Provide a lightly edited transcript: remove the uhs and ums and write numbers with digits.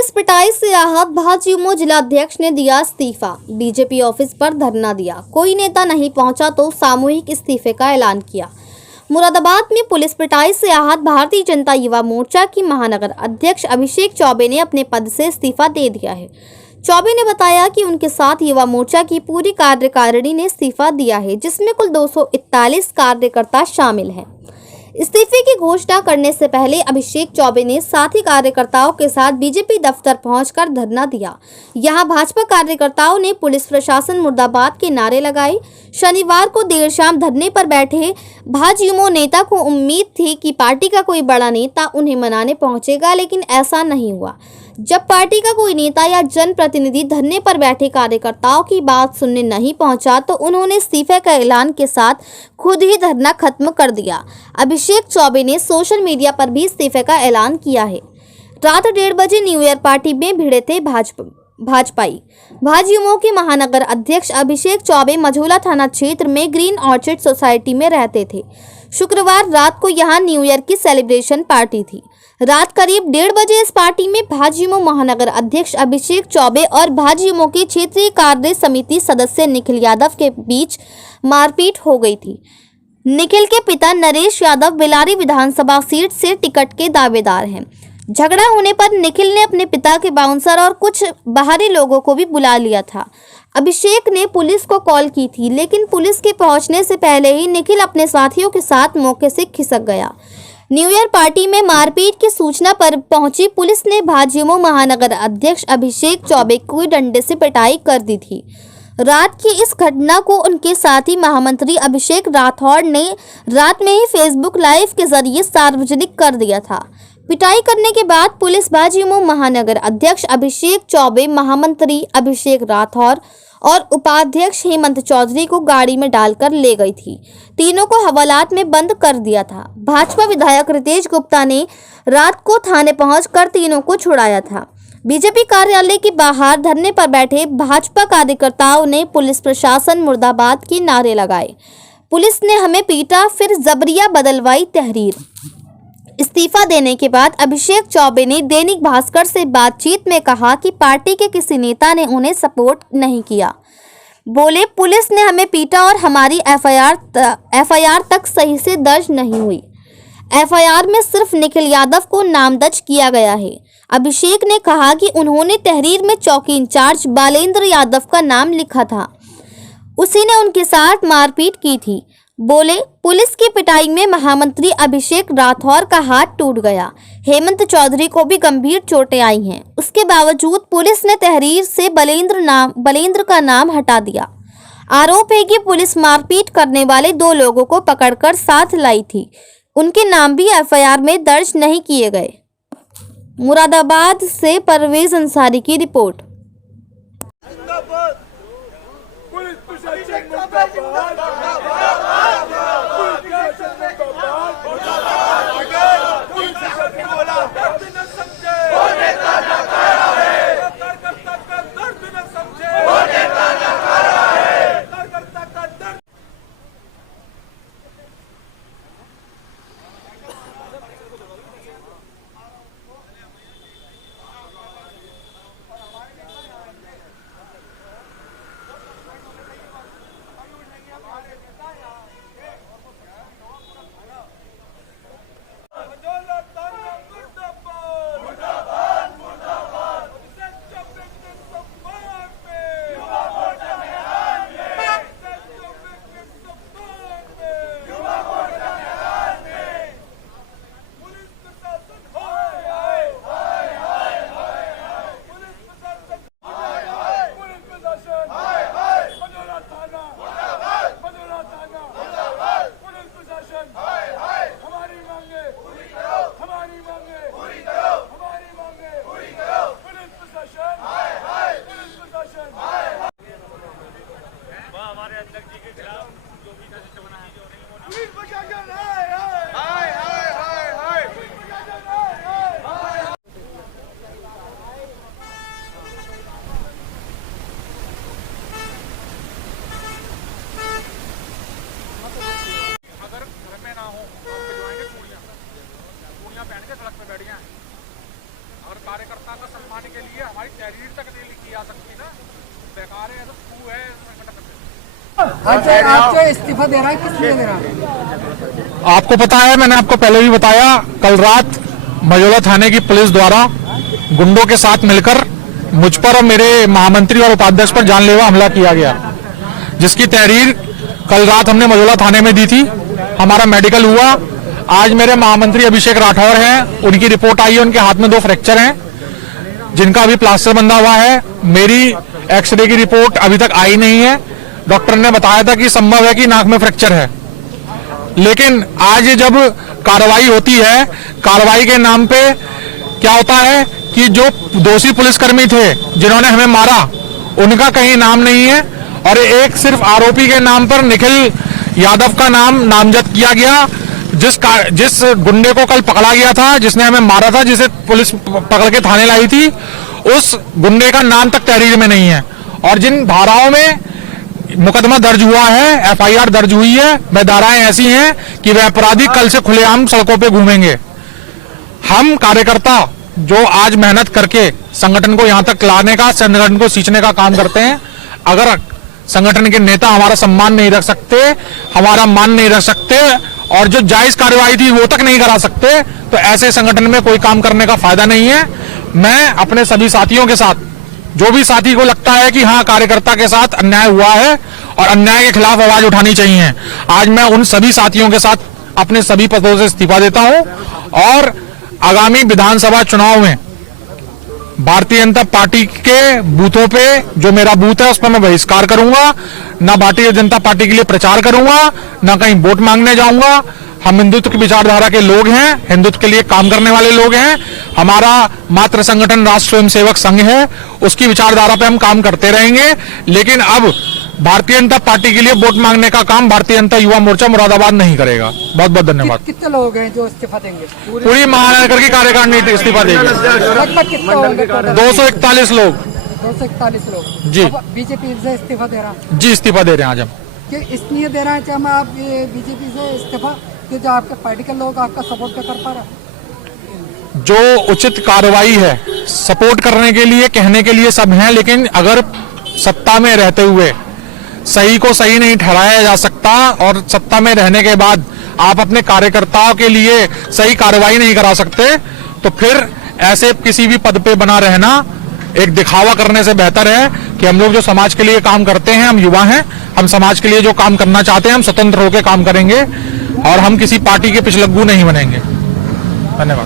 Police पिटाई से आहत भाजयुमो जिलाध्यक्ष ने दिया इस्तीफा। बीजेपी ऑफिस पर धरना दिया, कोई नेता नहीं पहुंचा तो सामूहिक इस्तीफे का ऐलान किया। मुरादाबाद में पुलिस पिटाई से आहत भारतीय जनता युवा मोर्चा की महानगर अध्यक्ष अभिषेक चौबे ने अपने पद से इस्तीफा दे दिया है। चौबे ने बताया कि उनके साथ युवा मोर्चा की पूरी कार्यकारिणी ने इस्तीफा दिया है, जिसमें कुल 241 कार्यकर्ता शामिल हैं। इस्तीफे की घोषणा करने से पहले अभिषेक चौबे ने साथी कार्यकर्ताओं के साथ बीजेपी दफ्तर पहुंचकर धरना दिया। यहां भाजपा कार्यकर्ताओं ने पुलिस प्रशासन मुर्दाबाद के नारे लगाए। शनिवार को देर शाम धरने पर बैठे भाजयुमो नेता को उम्मीद थी कि पार्टी का कोई बड़ा नेता उन्हें मनाने पहुंचेगा, लेकिन ऐसा नहीं हुआ। जब पार्टी का कोई नेता या जनप्रतिनिधि धरने पर बैठे कार्यकर्ताओं की बात सुनने नहीं पहुंचा तो उन्होंने इस्तीफे का ऐलान के साथ खुद ही धरना खत्म कर दिया। अभिषेक चौबे ने सोशल मीडिया पर भी इस्तीफे का ऐलान किया है। रात 1:30 बजे न्यू ईयर पार्टी में भिड़े थे भाजपाई। भाजयुमो के महानगर अध्यक्ष अभिषेक चौबे मझौला थाना क्षेत्र में ग्रीन ऑर्चिड सोसाइटी में रहते थे। शुक्रवार रात को यहां न्यू ईयर की सेलिब्रेशन पार्टी थी। रात करीब 1:30 बजे इस पार्टी में भाजयुमो महानगर अध्यक्ष अभिषेक चौबे और भाजयुमो के क्षेत्रीय कार्य समिति सदस्य निखिल यादव के बीच मारपीट हो गई थी। निखिल के पिता नरेश यादव बेलारी विधानसभा सीट से टिकट के दावेदार हैं। झगड़ा होने पर निखिल ने अपने पिता के बाउंसर और कुछ बाहरी लोगों को भी बुला लिया था। अभिषेक ने पुलिस को कॉल की थी, लेकिन पुलिस के पहुंचने से पहले ही निखिल अपने साथियों के साथ मौके से खिसक गया। न्यू ईयर पार्टी में मारपीट की सूचना पर पहुंची पुलिस ने भाजयुमो महानगर अध्यक्ष अभिषेक चौबे को डंडे से पिटाई कर दी थी। रात की इस घटना को उनके साथी महामंत्री अभिषेक राठौड़ ने रात में ही फेसबुक लाइव के जरिए सार्वजनिक कर दिया था। पिटाई करने के बाद पुलिस भाजयुमो महानगर अध्यक्ष अभिषेक चौबे, महामंत्री अभिषेक राठौड़ और उपाध्यक्ष हेमंत चौधरी को गाड़ी में डालकर ले गई थी। तीनों को हवालात में बंद कर दिया था। भाजपा विधायक रितेश गुप्ता ने रात को थाने पहुंचकर तीनों को छुड़ाया था। बीजेपी कार्यालय के बाहर धरने पर बैठे भाजपा कार्यकर्ताओं ने पुलिस प्रशासन मुर्दाबाद के नारे लगाए। पुलिस ने हमें पीटा, फिर जबरिया बदलवाई तहरीर। इस्तीफा देने के बाद अभिषेक चौबे ने दैनिक भास्कर से बातचीत में कहा कि पार्टी के किसी नेता ने उन्हें सपोर्ट नहीं किया। बोले, पुलिस ने हमें पीटा और हमारी एफआईआर तक सही से दर्ज नहीं हुई। एफआईआर में सिर्फ निखिल यादव को नामदर्ज किया गया है। अभिषेक ने कहा कि उन्होंने तहरीर में चौकी इंचार्ज बालेंद्र यादव का नाम लिखा था, उसी ने उनके साथ मारपीट की थी। बोले, पुलिस की पिटाई में महामंत्री अभिषेक राठौर का हाथ टूट गया। हेमंत चौधरी को भी गंभीर चोटें आई हैं। उसके बावजूद पुलिस ने तहरीर से बलेंद्र का नाम हटा दिया। आरोप है कि पुलिस मारपीट करने वाले 2 लोगों को पकड़कर साथ लाई थी। उनके नाम भी एफआईआर में दर्ज नहीं किए गए। मुरादाबाद से परवेज अंसारी की रिपोर्ट। पहन के सड़क पे बैठ गए और कार्यकर्ता का सम्मान के लिए हमारी तहरीर तक नहीं लिखी जा सकती ना, बेकार है। तो तू है आज जो इस्तीफा दे रहा है किस लिए दे रहा है? आपको पता है, मैंने आपको पहले भी बताया, कल रात मझौला थाने की पुलिस द्वारा गुंडों के साथ मिलकर मुझ पर और मेरे महामंत्री और उपाध्यक्ष पर जानलेवा हमला किया गया, जिसकी तहरीर कल रात हमने मझौला थाने में दी थी। हमारा मेडिकल हुआ। आज मेरे महामंत्री अभिषेक राठौर हैं, उनकी रिपोर्ट आई है, उनके हाथ में 2 फ्रैक्चर हैं, जिनका अभी प्लास्टर बंधा हुआ है। मेरी एक्सरे की रिपोर्ट अभी तक आई नहीं है। डॉक्टर ने बताया था कि संभव है कि नाक में फ्रैक्चर है, लेकिन आज जब कार्रवाई होती है, कार्रवाई के नाम पे क्या होता है कि जो दोषी पुलिसकर्मी थे जिन्होंने हमें मारा, उनका कहीं नाम नहीं है, और एक सिर्फ आरोपी के नाम पर निखिल यादव का नाम नामजद किया गया। जिस गुंडे को कल पकड़ा गया था, जिसने हमें मारा था, जिसे पुलिस पकड़ के थाने लाई थी, उस गुंडे का नाम तक तहरीर में नहीं है। और जिन धाराओं में मुकदमा दर्ज हुआ है, FIR दर्ज हुई है, वह धाराएं ऐसी हैं कि वह अपराधी कल से खुलेआम सड़कों पे घूमेंगे। हम कार्यकर्ता जो आज मेहनत करके संगठन को यहां तक लाने का, संगठन को सींचने का काम करते हैं, अगर संगठन के नेता हमारा सम्मान नहीं रख सकते, हमारा मान नहीं रख सकते, और जो जायज कार्रवाई थी वो तक नहीं करा सकते, तो ऐसे संगठन में कोई काम करने का फायदा नहीं है। मैं अपने सभी साथियों के साथ, जो भी साथी को लगता है कि हाँ कार्यकर्ता के साथ अन्याय हुआ है और अन्याय के खिलाफ आवाज उठानी चाहिए, आज मैं उन सभी साथियों के साथ अपने सभी पदों से इस्तीफा देता हूं, और आगामी विधानसभा चुनाव में भारतीय जनता पार्टी के बूथों पे, जो मेरा बूथ है उस पर मैं बहिष्कार करूंगा, ना भारतीय जनता पार्टी के लिए प्रचार करूंगा, ना कहीं वोट मांगने जाऊंगा। हम हिंदुत्व की विचारधारा के लोग हैं, हिंदुत्व के लिए काम करने वाले लोग हैं। हमारा मात्र संगठन राष्ट्र स्वयंसेवक संघ है, उसकी विचारधारा पे हम काम करते रहेंगे, लेकिन अब भारतीय जनता पार्टी के लिए वोट मांगने का काम भारतीय जनता युवा मोर्चा मुरादाबाद नहीं करेगा। बहुत बहुत धन्यवाद। कितने लोग हैं जो इस्तीफा देंगे? पूरी महानगर की कार्यकारिणी इस्तीफा देगी। लगभग कितने होंगे? 241 लोग। 241 लोग जी। बीजेपी से इस्तीफा दे रहा है? जी, इस्तीफा दे रहे हैं आज हम। कि इसलिए दे रहा है कि हम आप बीजेपी से इस्तीफा, कि जो आपके पार्टी के लोग आपका सपोर्ट कर पा रहे? जो उचित कार्रवाई है, सपोर्ट करने के लिए, कहने के लिए सब हैं, लेकिन अगर सत्ता में रहते हुए सही को सही नहीं ठहराया जा सकता, और सत्ता में रहने के बाद आप अपने कार्यकर्ताओं के लिए सही कार्रवाई नहीं करा सकते, तो फिर ऐसे किसी भी पद पे बना रहना एक दिखावा करने से बेहतर है कि हम लोग जो समाज के लिए काम करते हैं, हम युवा हैं, हम समाज के लिए जो काम करना चाहते हैं, हम स्वतंत्र होकर काम करेंगे, और हम किसी पार्टी के पिछलग्गू नहीं बनेंगे। धन्यवाद।